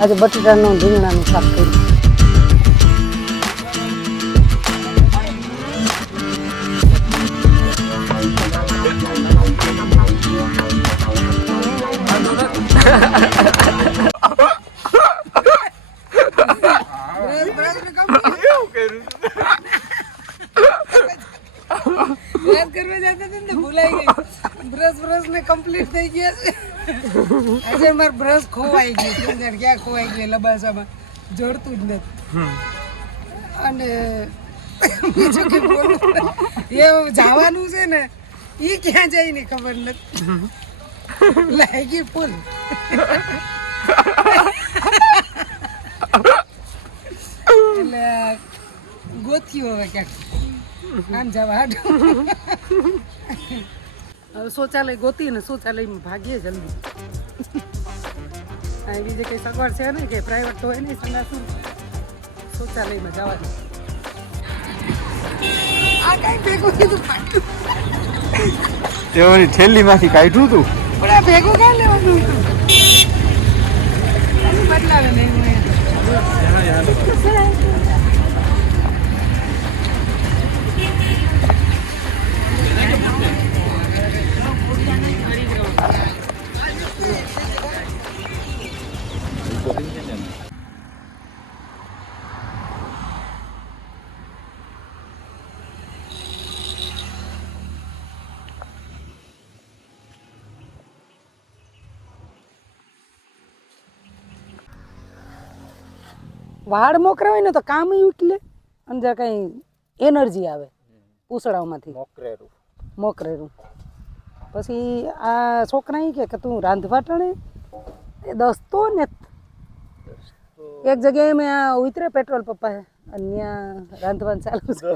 આજે બટેટાનું રીંગણાનું શાક કર્યું. બ્રશ ને કમ્પ્લીટ થઈ ગયા છે. આજે મારો બ્રશ ખોવાઈ ગયું. ક્યાં ખોવાઈ ગયું? લબાસામાં જોડતું જ નથી. અને બીજું કે બોલું એ જવાનું છે ને એ ક્યાં જાય ને ખબર નથી. લાગી ફૂલ. એટલે ગોથ્યું હવે ક્યાંક આમ જવા હાડું. શૌચાલય ગોતી ને શૌચાલયમાં ભાગીએ જલ્દી. આ બીજે કઈ સગવડ છે ને કે પ્રાઇવેટ તો હોય નહીં સંડાસું શૌચાલયમાં જવાનું. આ કઈ ભેગું કીધું તેઓની થેલીમાંથી કાઢ્યું તું પણ આ ભેગું ક્યાં લેવાનું હતું? બદલાવે ને વાળ મોકરા હોય ને તો કામ ઉકલે અને જરા કઈ એનર્જી આવે પૂછડામાંથી. મોકરેરું પછી આ છોકરા કે તું રાંધવા ટાણે એ દસતો ને એક જગ્યાએ મેં ઉતરે પેટ્રોલ પપ્પા અને ત્યાં રાંધવાનું ચાલુ છે.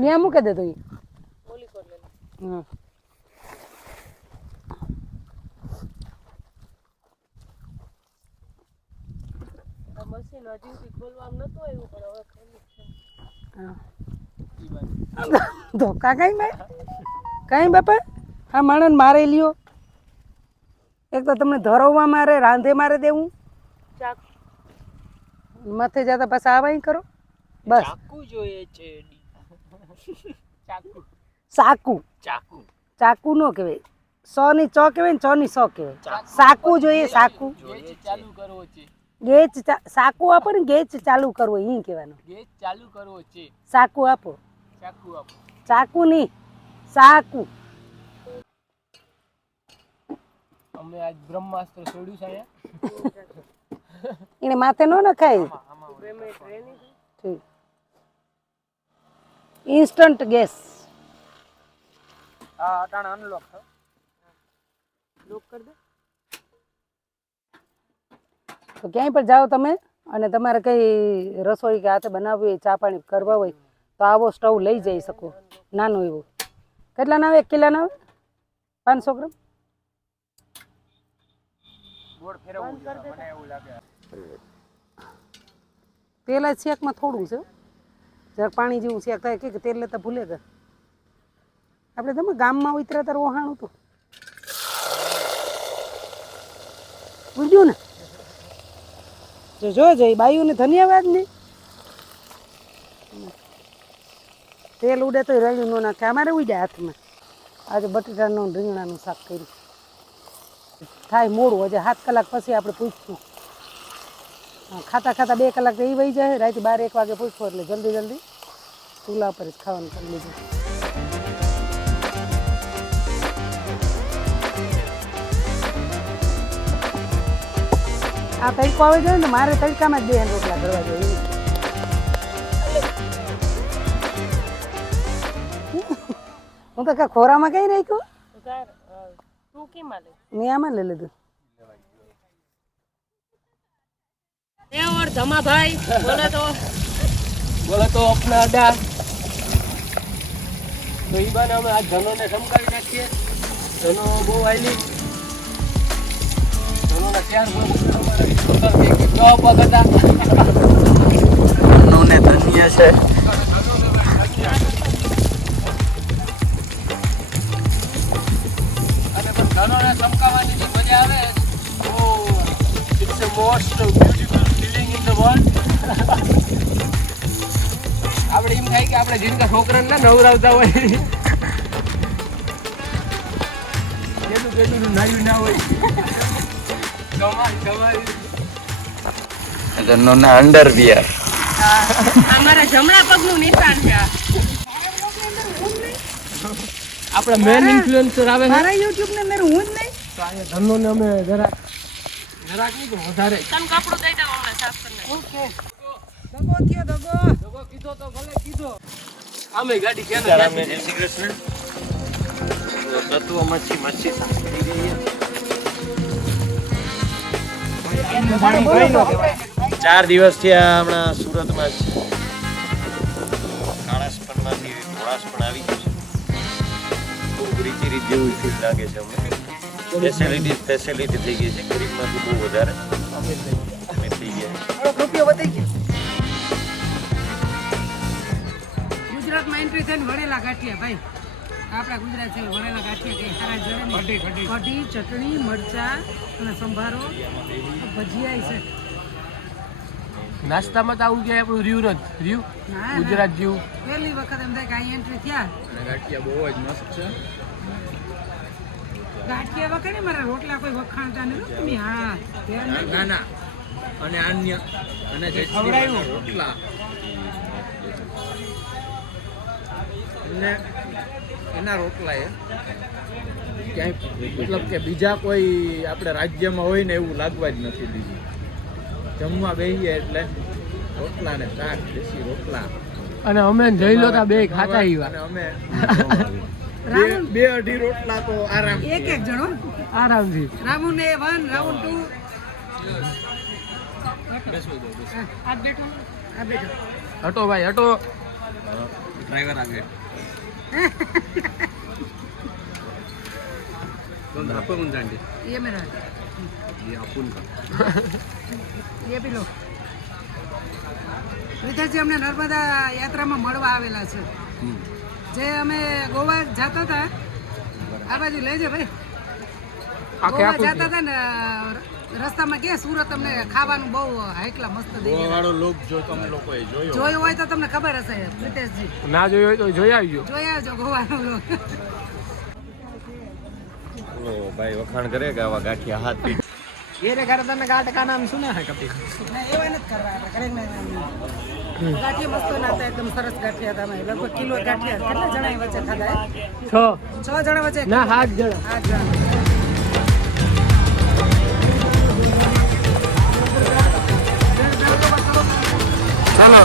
ત્યાં મૂકી દે તું. હા ધોકા કઈ મેં કઈ બાપા હા માણસ મારે લ્યો. એક તો તમને ધરવવા મારે રાંધે મારે દેવું માથે જતા પાછા આવા કરો બસ. ચાકુ ચાકુ નો કહેવાય. 100 ની ચ કહેવાય ને 100 ની 100 કહેવાય. સાકુ જોઈએ સાકુ. ગેચ સાકુ આપો ને ગેચ ચાલુ કરવો ઈ કહેવાનું. ગેસ ચાલુ કરવો છે. સાકુ આપો. ચાકુ આપો. ચાકુ નહીં સાકુ. અમે આજ બ્રહ્માસ્ત્ર છોડ્યું છે અહીંયા. એને માથે નો નખાય. ઠીક ઇન્સ્ટન્ટ ગેસ. હા અટાણ અનલોક થયો. લોક કર દે. તો ક્યાંય પણ જાઓ તમે અને તમારે કઈ રસોઈ કે હાથે બનાવવી હોય ચા પાણી કરવા હોય તો આવો સ્ટવ લઈ જઈ શકો. નાનો એવો કેટલા ના આવે? 1 કિલો ના આવે? 500 ગ્રામ. ગોળ ફેરવવું છે મને એવું લાગે. તેલ જ શેકમાં થોડું છે જરાક પાણી જેવું શેક થાય કે તેલ લેતા ભૂલે ગયા. આપણે તમે ગામમાં ઉતર્યા તાર વહાણું તો બુજ્યું ને. જો બાયુને ધન્યવાદ ને. તેલ ઉડે તો રળ્યું ન નાખે. અમારે ઉડ્યા હાથમાં. આજે બટેટાનું રીંગણાનું શાક કર્યું. થાય મોડું હજે 7 કલાક પછી આપણે પૂછશું. ખાતા ખાતા 2 કલાક તો એ વહી જાય. રાતે 12-1 વાગે પૂછવું એટલે જલ્દી જલ્દી ચૂલા પર જ ખાવાનું કરી લીધું. આ તડકો આવે જાય ને મારે તડકામાં જ 2 રોટલા કરવા જોઈએ. હું તો કા ખોરામાં કઈ રાખ્યું? મેં આમાં લઈ લીધું. ધમાભાઈ બોલે તો अपना अड्डा. તો ઈ બાને અમે આ ધનોને સમકાવી નાખીએ. ધનો બહુ આયલી. ધનોના 4 ગોળ અમારે જવાબ હતા. ધનોને ધન્ય છે. અને પણ ધનોને સમકાવવાની જે મજા આવે Oh, it's the most beautiful feeling in the world. આપણે એમ થાય કે આપણે જીનકા છોકરાને ના નવરાવતા હોય કેટલું નાયું ના હોય જનોના અંડરવિયર અમારા જમણા પગનું નિશાન છે આ. આપણા મેન ઇન્ફ્લુએન્સર આવે છે મારા યુટ્યુબ ને અંદર હું જ નહીં. તો અહીંયા ધનોને અમે જરાક નહીં તો વધારે તને કપડું દઈ દઉં હમણાં સાફ કરીને. ઓકે દગો થયો દગો. લોકો કીધો તો ભલે કીધો આમે ગાડી કેને સીતારામને જય શ્રી કૃષ્ણ. તો તત્વો મચ્છી સાફ થઈ ગઈ છે. 4 દિવસ થયા હમણાં સુરતમાં જ કાળાસપણમાંથી ધોળાસ પણ આવી ગયું છે. બહુ રીત જેવું ફીલ લાગે છે અમને. ફેસિલિટી થઈ ગઈ છે ગરીબમાંથી બહુ વધારે અમે થઈ ગયા. રૂપિયો વધી ગયો. ગુજરાતમાં એન્ટ્રી થઈને વડેલા ગાંઠિયા ભાઈ આપણા ગુજરાત છે વડેલા ગાંઠિયા કઈ સારા જડે કઢી ચટણી મરચા અને સંભારો ભજીયા છે. નાસ્તામાં તો આવું ગયા આપણું રીવ જ રીવ ના, ગુજરાત જેવું પહેલી વખત એમ થાય કે અહીં એન્ટ્રી થયા ગાંઠિયા બહુ જ મસ્ત છે ગાંઠિયા વખતે મારા રોટલા કોઈ વખાણતા નથી તમે. હા ના અને અન્ય અને જે ખવડાવ્યું. રોટલા અને એના રોટલા એ ક્યાંય મતલબ કે બીજા કોઈ આપણે રાજ્યમાં હોય ને એવું લાગવા જ નથી દીધું. જમવા બેસીએ એટલે રોટલા ને શાક દેશી રોટલા અને અમે જઈ લો તા બે ખાતા ઈવા અને અમે રાવણ બે અઢી રોટલા તો આરામ એક જણો આરામથી રાઉન્ડ 1 રાઉન્ડ 2 આ બેઠો હટો ભાઈ હટો ડ્રાઈવર આગળ कौन आपको कौन जानते ये मेरा ये अपुन का ये भी लो વિદ્યાર્થી અમને નર્મદા યાત્રામાં મળવા આવેલા છે. જે અમે ગોવા જતા હતા આ બાજુ લેજે ભાઈ. ગોવા જતા હતા ને રસ્તામાં કે સુરત અમને ખાવાનું બહુ હાઈકલા મસ્ત દે વાળો લોક જો તમે લોકોએ જોયો જોયું હોય તો તમને ખબર હશે પ્રિતેશજી. ના જોયું હોય તો જોઈ આવજો. જોઈ આવજો ગોવાનો લોક. બોલો ભાઈ વખાણ કરે કે આવા ગાંઠિયા હાથ પીઠ ये रे घर में गाट का नाम सुना है कभी? ના એવા નથી કરવા આપણે કરેક્ટ ગાંઠિયા મસ્ત નાતા એકદમ સરસ ગાંઠિયા હતા. અમે લગભગ કિલો ગાંઠિયા કેટલા જણા વચ્ચે ખાધા? 6 જણા વચ્ચે ના 8 જણા. 8 જણા. चलो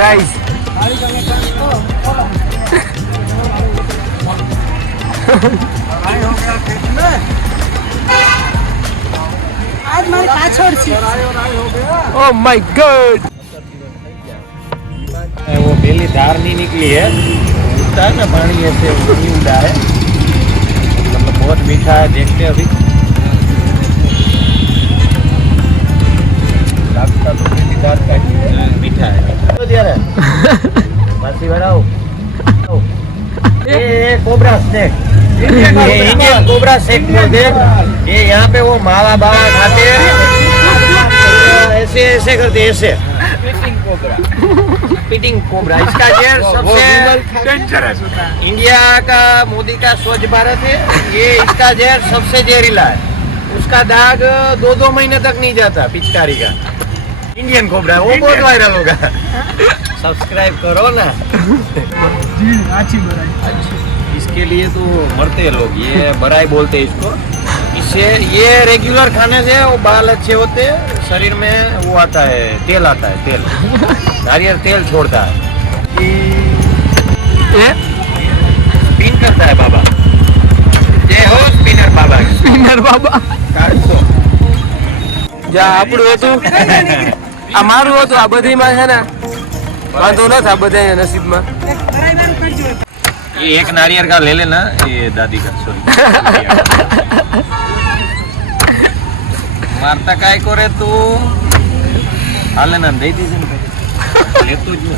गाइस આજ મારી પાછળ છે. ओ माय गॉड वो बेली धार नहीं निकली है उड़ता है ना पानी ऐसे नहीं उड़ा है मतलब बहुत मीठा है देखते हैं अभी लगता तो बेली धार का मीठा है तो दिया है मासी बढ़ाओ ये कोबरा स्नेक ये इंडियन कोबरा स्नेक बोलते हैं ये यहाँ पे वो मावा बावा खाते हैं ऐसे ऐसे करते हैं ऐसे पिटिंग कोबरा इसका जहर सबसे डेंजरस होता है. इंडिया का मोदी का स्वच्छ भारत है ये इसका जहर सबसे जहरीला है उसका दाग 2-2 महीने तक नहीं जाता पिचकारी का इंडियन कोबरा वो बहुत वायरल होगा सब्सक्राइब करो ना जी अच्छी बनाई. इसके लिए तो मरते हैं लोग ये बराई बोलते हैं इसको इससे ये रेगुलर खाने से वो बाल अच्छे होते हैं शरीर में वो आता है तेल आता है तेल नारियल तेल छोड़ता है ये स्पिन करता है बाबा जय हो स्पिनर बाबा સ્પિનર બાબા જા આપણું હતું આ મારું હતું આ બધીમાં છે ને વાંધો ન થાય બધા નસીબમાં. બરાબર કરજો. ये एक नारियल का ले लेना ये दादी का सॉरी मारता काय को रे तू हाले ना दे दीजिए ले तो जो